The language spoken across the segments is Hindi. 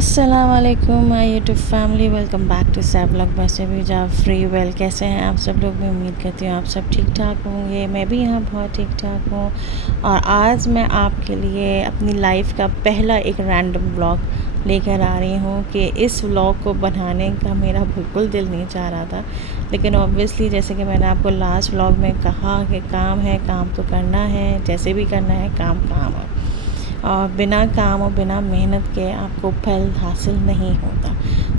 अस्सलाम वालेकुम my YouTube family, welcome back to सैब vlog by Shabeeja free well. कैसे हैं आप सब लोग? मैं उम्मीद करती हूँ आप सब ठीक ठाक होंगे। मैं भी यहाँ बहुत ठीक ठाक हूँ। और आज मैं आपके लिए अपनी लाइफ का पहला एक रैंडम व्लॉग लेकर आ रही हूँ कि इस व्लॉग को बनाने का मेरा बिल्कुल दिल नहीं चाह रहा था, लेकिन ऑब्वियसली जैसे कि मैंने आपको लास्ट व्लॉग में कहा कि काम है, काम तो करना है, जैसे भी करना है, काम काम है। और बिना काम और बिना मेहनत के आपको फल हासिल नहीं होता।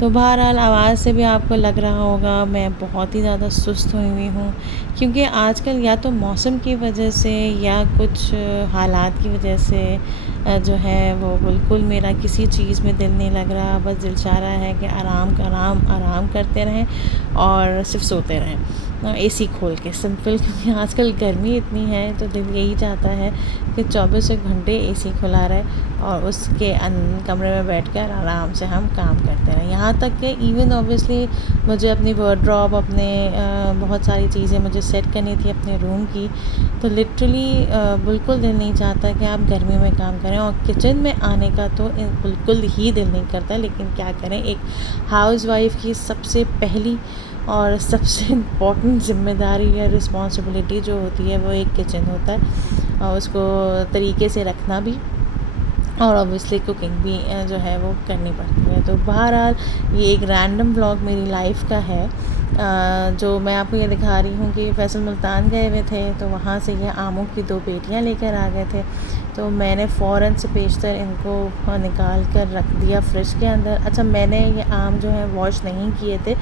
तो बहरहाल आवाज़ से भी आपको लग रहा होगा मैं बहुत ही ज़्यादा सुस्त हुई हुई हूँ, क्योंकि आजकल या तो मौसम की वजह से या कुछ हालात की वजह से जो है वो बिल्कुल मेरा किसी चीज़ में दिल नहीं लग रहा। बस दिल चाह रहा है कि आराम करते रहें और सिर्फ सोते रहें एसी खोल के, सिंपल। क्योंकि आजकल गर्मी इतनी है तो दिल यही चाहता है कि 24 घंटे एसी खुला रहे और उसके कमरे में बैठकर आराम से हम काम करते रहें। यहाँ तक कि इवन ऑब्वियसली मुझे अपनी वार्डरोब, अपने बहुत सारी चीज़ें मुझे सेट करनी थी अपने रूम की, तो लिटरली बिल्कुल दिल नहीं चाहता कि आप गर्मी में काम करें। और किचन में आने का तो बिल्कुल ही दिल नहीं करता, लेकिन क्या करें, एक हाउसवाइफ़ की सबसे पहली और सबसे इम्पॉर्टेंट ज़िम्मेदारी या रिस्पॉन्सिबिलिटी जो होती है वो एक किचन होता है, और उसको तरीके से रखना भी और ऑब्वियसली कुकिंग भी जो है वो करनी पड़ती है। तो बहरहाल ये एक रैंडम व्लॉग मेरी लाइफ का है, जो मैं आपको ये दिखा रही हूँ कि फैसल मुल्तान गए हुए थे, तो वहाँ से ये आमों की 2 पेटियाँ लेकर आ गए थे। तो मैंने फ़ौरन से पेशतर इनको निकाल कर रख दिया फ्रिज के अंदर। अच्छा, मैंने ये आम जो है वॉश नहीं किए थे,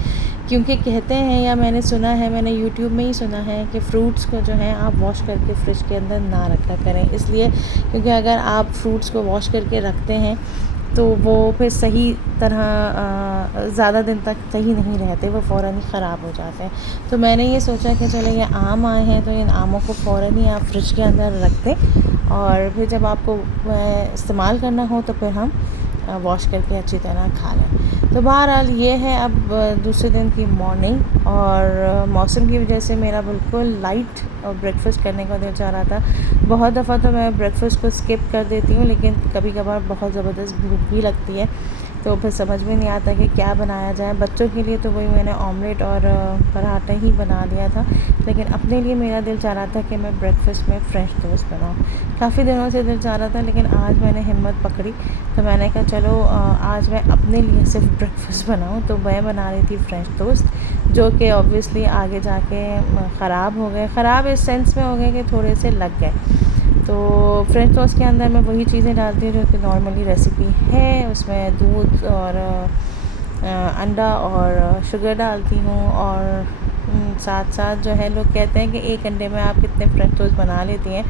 क्योंकि कहते हैं, या मैंने सुना है, मैंने यूट्यूब में ही सुना है कि फ़्रूट्स को जो है आप वॉश करके फ्रिज के अंदर ना रखा करें। इसलिए क्योंकि अगर आप फ्रूट्स को वॉश करके रखते हैं तो वो फिर सही तरह ज़्यादा दिन तक सही नहीं रहते, वो फ़ौरन ही ख़राब हो जाते हैं। तो मैंने ये सोचा कि चलो ये आम आए हैं तो इन आमों को फ़ौरन ही आप फ्रिज के अंदर रख दें, और फिर जब आपको इस्तेमाल करना हो तो फिर हम वॉश करके अच्छी तरह खा लें। तो बहरहाल ये है अब दूसरे दिन की मॉर्निंग, और मौसम की वजह से मेरा बिल्कुल लाइट ब्रेकफ़ास्ट करने का दिल चाह रहा था। बहुत दफ़ा तो मैं ब्रेकफ़ास्ट को स्किप कर देती हूँ, लेकिन कभी कभार बहुत ज़बरदस्त भूख भी लगती है, तो फिर समझ में नहीं आता कि क्या बनाया जाए। बच्चों के लिए तो वही मैंने ऑमलेट और पराठा ही बना लिया था, लेकिन अपने लिए मेरा दिल चाह रहा था कि मैं ब्रेकफ़ास्ट में फ्रेंच टोस्ट बनाऊँ। काफ़ी दिनों से दिल चाह रहा था, लेकिन आज मैंने हिम्मत पकड़ी, तो मैंने कहा चलो आज मैं अपने लिए सिर्फ ब्रेकफ़ास्ट बनाऊँ। तो मैं बना रही थी फ्रेंच टोस्ट, जो कि ऑब्वियसली आगे जाके ख़राब हो गए। ख़राब इस सेंस में हो गए कि थोड़े से लग गए। तो फ्रेंच टोस्ट के अंदर मैं वही चीज़ें डालती हूँ जो कि नॉर्मली रेसिपी है, उसमें दूध और अंडा और शुगर डालती हूँ। और साथ साथ जो है, लोग कहते हैं कि एक अंडे में आप कितने फ्रेंच टोस्ट बना लेती हैं,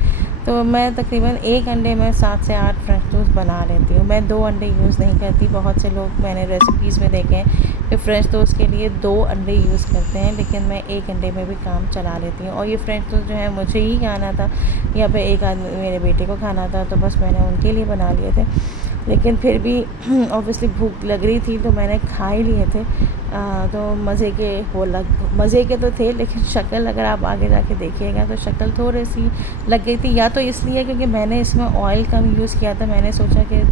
तो मैं तकरीबन एक अंडे में 7 से 8 फ्रेंच टोस्ट बना लेती हूँ। मैं 2 अंडे यूज़ नहीं करती। बहुत से लोग मैंने रेसिपीज़ में देखे हैं कि फ्रेंच टोस्ट के लिए 2 अंडे यूज़ करते हैं, लेकिन मैं एक अंडे में भी काम चला लेती हूँ। और ये फ्रेंच टोस्ट जो है मुझे ही खाना था, या फिर एक आदमी मेरे बेटे को खाना था, तो बस मैंने उनके लिए बना लिए थे। लेकिन फिर भी ऑब्वियसली भूख लग रही थी तो मैंने खा ही लिए थे। तो मज़े के तो थे, लेकिन शक्ल अगर आप आगे जाके देखिएगा तो शक्ल थोड़ी सी लग गई थी। या तो इसलिए क्योंकि मैंने इसमें ऑयल कम यूज़ किया था। मैंने सोचा कि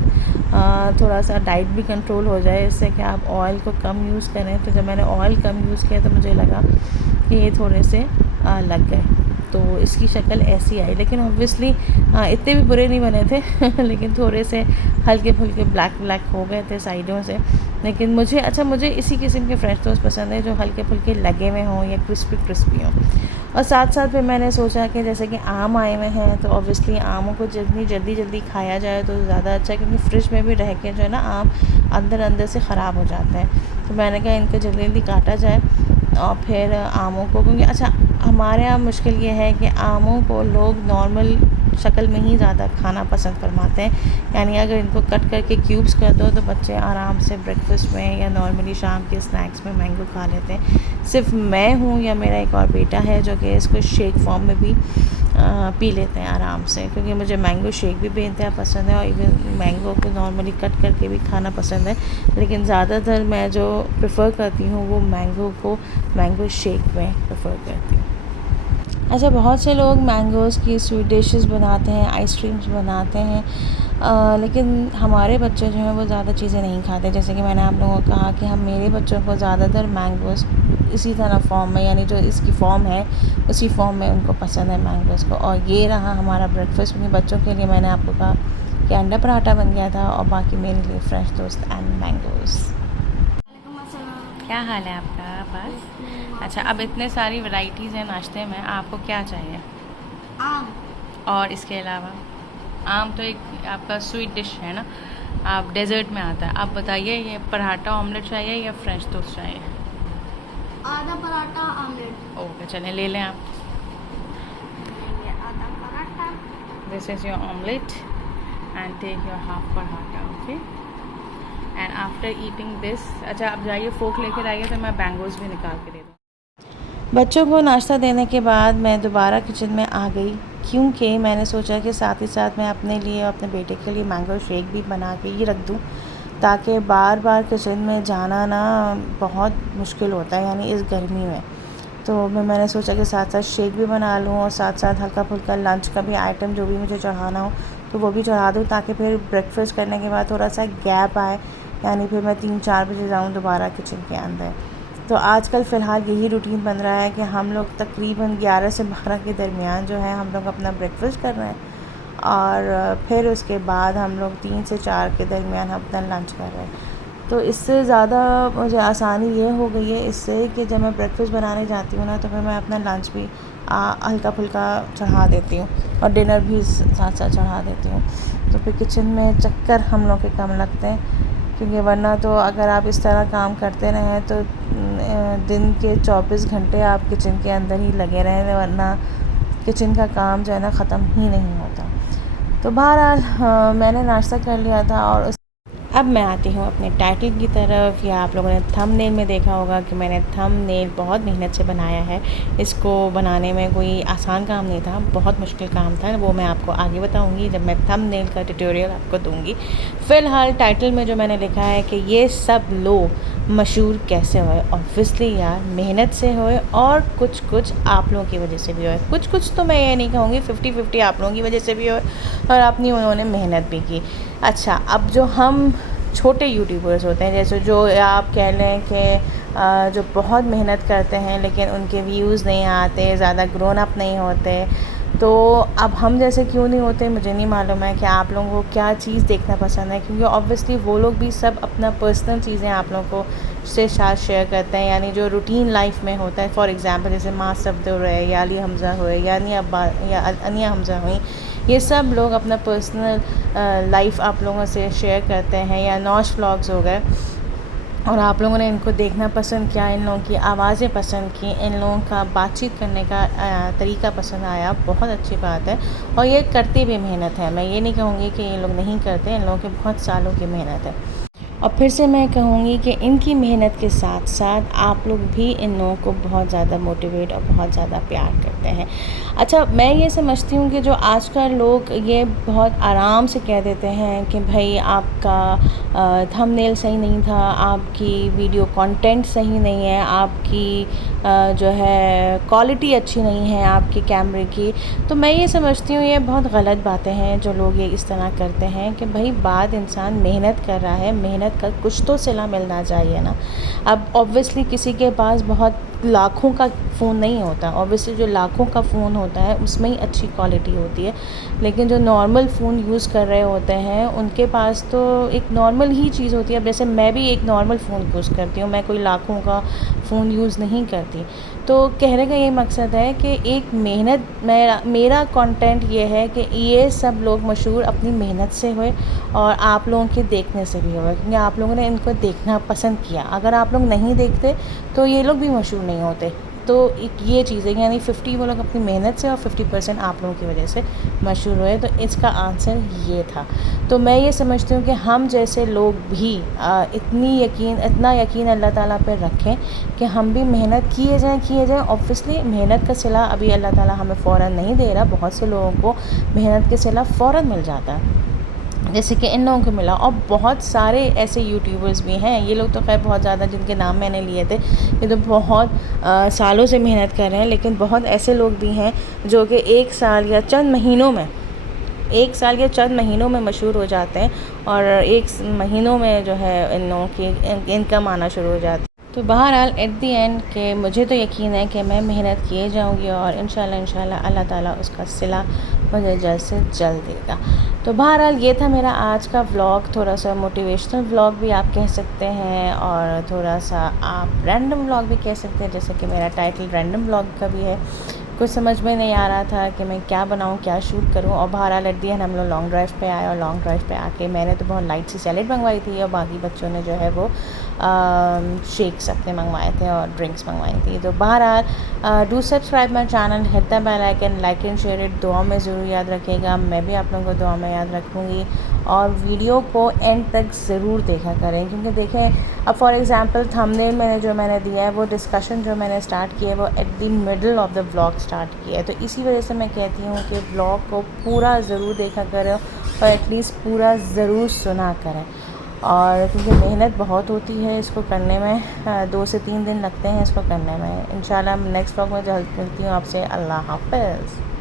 थोड़ा सा डाइट भी कंट्रोल हो जाए इससे कि आप ऑयल को कम यूज़ करें। तो जब मैंने ऑयल कम यूज़ किया तो मुझे लगा कि ये थोड़े से लग गए, तो इसकी शक्ल ऐसी आई। लेकिन ऑब्वियसली इतने भी बुरे नहीं बने थे लेकिन थोड़े से हल्के फुल्के ब्लैक हो गए थे साइडों से। लेकिन मुझे इसी किस्म के फ्रेंच टोस्ट पसंद है जो हल्के फुल्के लगे हुए हों या क्रिस्पी हों। और साथ साथ फिर मैंने सोचा कि जैसे कि आम आए हुए हैं, तो ऑब्वियसली आमों को जितनी जल्दी खाया जाए तो ज़्यादा अच्छा है, क्योंकि फ्रिज में भी रह के जो है ना आम अंदर से ख़राब हो जाते हैं। तो मैंने कहा इनको जल्दी काटा जाए और फिर आमों को, क्योंकि अच्छा हमारे यहाँ मुश्किल ये है कि आमों को लोग नॉर्मल शक्ल में ही ज़्यादा खाना पसंद फरमाते हैं। यानी अगर इनको कट करके क्यूब्स कर दो तो बच्चे आराम से ब्रेकफास्ट में या नॉर्मली शाम के स्नैक्स में मैंगो खा लेते हैं। सिर्फ मैं हूँ या मेरा एक और बेटा है जो कि इसको शेक फॉर्म में भी पी लेते हैं आराम से, क्योंकि मुझे मैंगो शेक भी बेहद पसंद है और इवन मैंगो को नॉर्मली कट करके भी खाना पसंद है। लेकिन ज़्यादातर मैं जो प्रेफर करती हूँ वो मैंगो शेक में प्रेफर करती हूँ। अच्छा, बहुत से लोग मैंगोज़ की स्वीट डिशेस बनाते हैं, आइसक्रीम्स बनाते हैं, लेकिन हमारे बच्चे जो हैं वो ज़्यादा चीज़ें नहीं खाते। जैसे कि मैंने आप लोगों को कहा कि हम मेरे बच्चों को ज़्यादातर मैंगोज़ इसी तरह फॉर्म में, यानी जो इसकी फॉर्म है उसी फॉर्म में उनको पसंद है मैंगोज़ को। और ये रहा हमारा ब्रेकफास्ट। क्योंकि बच्चों के लिए मैंने आपको कहा कि अंडा पराठा बन गया था और बाकी मेरे लिए फ्रेश टोस्ट एंड मैंगोज़। क्या हाल है आपका? बस अच्छा, अब इतने सारी वैरायटीज़ हैं नाश्ते में, आपको क्या चाहिए? आम। और इसके अलावा आम तो एक आपका स्वीट डिश है ना, आप डेजर्ट में आता है। आप बताइए, ये पराठा ऑमलेट चाहिए या फ्रेंच टोस्ट चाहिए? आधा पराठा ऑमलेट। ओके, चलें ले लें आप। ये आधा paratha. This is your omelette and take your half paratha. Okay, and after eating this, अच्छा आप जाइए फोक लेकर आइए तो मैं मैंगोज़ भी निकाल के दे दूँ। बच्चों को नाश्ता देने के बाद मैं दोबारा किचन में आ गई, क्योंकि मैंने सोचा कि साथ ही साथ मैं अपने लिए और अपने बेटे के लिए मैंगो शेक भी बना के ही रख दूँ, ताकि बार बार किचन में जाना ना बहुत मुश्किल होता है, यानी इस गर्मी में। तो मैंने सोचा कि साथ साथ शेक भी बना लूँ और साथ साथ हल्का फुल्का लंच का भी आइटम जो भी मुझे चढ़ाना हो तो वो भी चढ़ा दूँ, ताकि फिर ब्रेकफास्ट करने के बाद थोड़ा सा गैप आए, यानी फिर मैं 3-4 बजे जाऊँ दोबारा किचन के अंदर। तो आजकल फ़िलहाल यही रूटीन बन रहा है कि हम लोग तकरीबन 11 से 12 के दरमियान जो है हम लोग अपना ब्रेकफास्ट कर रहे हैं और फिर उसके बाद हम लोग 3 से 4 के दरमियान हम अपना लंच कर रहे हैं। तो इससे ज़्यादा मुझे आसानी ये हो गई है इससे कि जब मैं ब्रेकफास्ट बनाने जाती हूँ ना तो फिर मैं अपना लंच भी हल्का फुल्का चढ़ा देती हूँ और डिनर भी साथ साथ चढ़ा देती हूँ। तो फिर किचन में चक्कर हम लोग के कम लगते हैं, क्योंकि वरना तो अगर आप इस तरह काम करते रहें तो दिन के 24 घंटे आप किचन के अंदर ही लगे रहें, वरना किचन का काम जो है ना ख़त्म ही नहीं होता। तो बहरहाल मैंने नाश्ता कर लिया था और अब मैं आती हूँ अपने टाइटल की तरफ। या आप लोगों ने थंबनेल में देखा होगा कि मैंने थंबनेल बहुत मेहनत से बनाया है। इसको बनाने में कोई आसान काम नहीं था, बहुत मुश्किल काम था। वो मैं आपको आगे बताऊँगी जब मैं थंबनेल का ट्यूटोरियल आपको दूँगी। फ़िलहाल टाइटल में जो मैंने लिखा है कि ये सब लोग मशहूर कैसे होए, ऑब्वियसली यार मेहनत से होए और कुछ कुछ आप लोगों की वजह से भी होए। कुछ कुछ तो मैं ये नहीं कहूँगी, 50-50 आप लोगों की वजह से भी होए और अपनी उन्होंने मेहनत भी की। अच्छा, अब जो हम छोटे यूट्यूबर्स होते हैं, जैसे जो आप कह लें कि जो बहुत मेहनत करते हैं लेकिन उनके व्यूज़ नहीं आते, ज़्यादा ग्रोन अप नहीं होते, तो अब हम जैसे क्यों नहीं होते मुझे नहीं मालूम है कि आप लोगों को क्या चीज़ देखना पसंद है, क्योंकि ऑब्वियसली वो लोग भी सब अपना पर्सनल चीज़ें आप लोगों को से साथ शेयर करते हैं, यानी जो रूटीन लाइफ में होता है। फॉर एग्ज़ाम्पल जैसे माँ सफदर है या अली हमज़ा हुए या अनिया हमज़ा हुई, ये सब लोग अपना पर्सनल लाइफ आप लोगों से शेयर करते हैं, या नौश व्लॉग्स हो गए, और आप लोगों ने इनको देखना पसंद किया, इन लोगों की आवाज़ें पसंद की, इन लोगों का बातचीत करने का तरीका पसंद आया, बहुत अच्छी बात है। और ये करते भी मेहनत है, मैं ये नहीं कहूँगी कि ये लोग नहीं करते, इन लोगों की बहुत सालों की मेहनत है। और फिर से मैं कहूँगी कि इनकी मेहनत के साथ साथ आप लोग भी इन लोगों को बहुत ज़्यादा मोटिवेट और बहुत ज़्यादा प्यार करते हैं। अच्छा, मैं ये समझती हूँ कि जो आजकल लोग ये बहुत आराम से कह देते हैं कि भाई आपका थंबनेल सही नहीं था, आपकी वीडियो कंटेंट सही नहीं है, आपकी जो है क्वालिटी अच्छी नहीं है आपके कैमरे की। तो मैं ये समझती हूँ ये बहुत गलत बातें हैं जो लोग ये इस तरह करते हैं कि भाई बाद इंसान मेहनत कर रहा है, मेहनत का कुछ तो सिला मिलना चाहिए ना। अब ऑब्वियसली किसी के पास बहुत लाखों का फ़ोन नहीं होता, ऑब्वियसली जो लाखों का फ़ोन होता है उसमें ही अच्छी क्वालिटी होती है, लेकिन जो नॉर्मल फ़ोन यूज़ कर रहे होते हैं उनके पास तो एक नॉर्मल ही चीज़ होती है। अब जैसे मैं भी एक नॉर्मल फ़ोन यूज़ करती हूँ, मैं कोई लाखों का फ़ोन यूज़ नहीं करती। तो कहने का ये मकसद है कि एक मेहनत, मेरा कंटेंट ये है कि ये सब लोग मशहूर अपनी मेहनत से हुए और आप लोगों के देखने से भी हुए, क्योंकि आप लोगों ने इनको देखना पसंद किया। अगर आप लोग नहीं देखते तो ये लोग भी मशहूर नहीं होते। तो एक ये चीज़ है, यानी 50 वो लोग अपनी मेहनत से और 50% आप लोगों की वजह से मशहूर हुए। तो इसका आंसर ये था। तो मैं ये समझती हूँ कि हम जैसे लोग भी इतना यकीन अल्लाह ताला पर रखें कि हम भी मेहनत किए जाएँ। ऑब्वियसली मेहनत का सिला अभी अल्लाह ताला हमें फ़ौरन नहीं दे रहा, बहुत से लोगों को मेहनत के सिला फ़ौरन मिल जाता है, जैसे कि इन लोगों को मिला। और बहुत सारे ऐसे यूट्यूबर्स भी हैं, ये लोग तो खैर बहुत ज़्यादा जिनके नाम मैंने लिए थे, ये तो बहुत सालों से मेहनत कर रहे हैं, लेकिन बहुत ऐसे लोग भी हैं जो कि 1 साल या चंद महीनों में एक साल या चंद महीनों में मशहूर हो जाते हैं और एक महीनों में जो है इन लोगों की इनकम आना शुरू हो जाती है। तो बहरहाल एट दी एंड के मुझे तो यकीन है कि मैं मेहनत किए जाऊंगी और इंशाल्लाह अल्लाह ताला उसका सिला मुझे जल्द से जल्द देगा। तो बहरहाल ये था मेरा आज का व्लॉग, थोड़ा सा मोटिवेशनल व्लॉग भी आप कह सकते हैं और थोड़ा सा आप रैंडम व्लॉग भी कह सकते हैं, जैसे कि मेरा टाइटल रैंडम व्लॉग का भी है। कुछ समझ में नहीं आ रहा था कि मैं क्या बनाऊँ, क्या शूट करूँ। और बहरहाल एट दी एंड हम लोग लॉन्ग ड्राइव पे आए और लॉन्ग ड्राइव पे आके मैंने तो बहुत लाइट सी सैलेड मंगवाई थी और बाकी बच्चों ने जो है वो शेक्स अपने मंगवाए थे और ड्रिंक्स मंगवाई थी। तो बहरहाल do subscribe my channel, hit the bell icon, like and share it. दुआ में ज़रूर याद रखिएगा, मैं भी आप लोगों को दुआ में याद रखूँगी। और वीडियो को एंड तक ज़रूर देखा करें, क्योंकि देखें अब फॉर एग्ज़ाम्पल थंबनेल मैंने दिया है, वो डिस्कशन जो मैंने स्टार्ट किया है वो at the middle of the vlog start किया है। तो इसी वजह से मैं कहती हूँ कि व्लॉग को पूरा ज़रूर देखा करें और एटलीस्ट पूरा ज़रूर सुना करें। और क्योंकि मेहनत बहुत होती है इसको करने में, 2 से 3 दिन लगते हैं इसको करने में। इंशाल्लाह नेक्स्ट व्लॉग में जल्द मिलती हूँ आपसे। अल्लाह हाफ़िज़।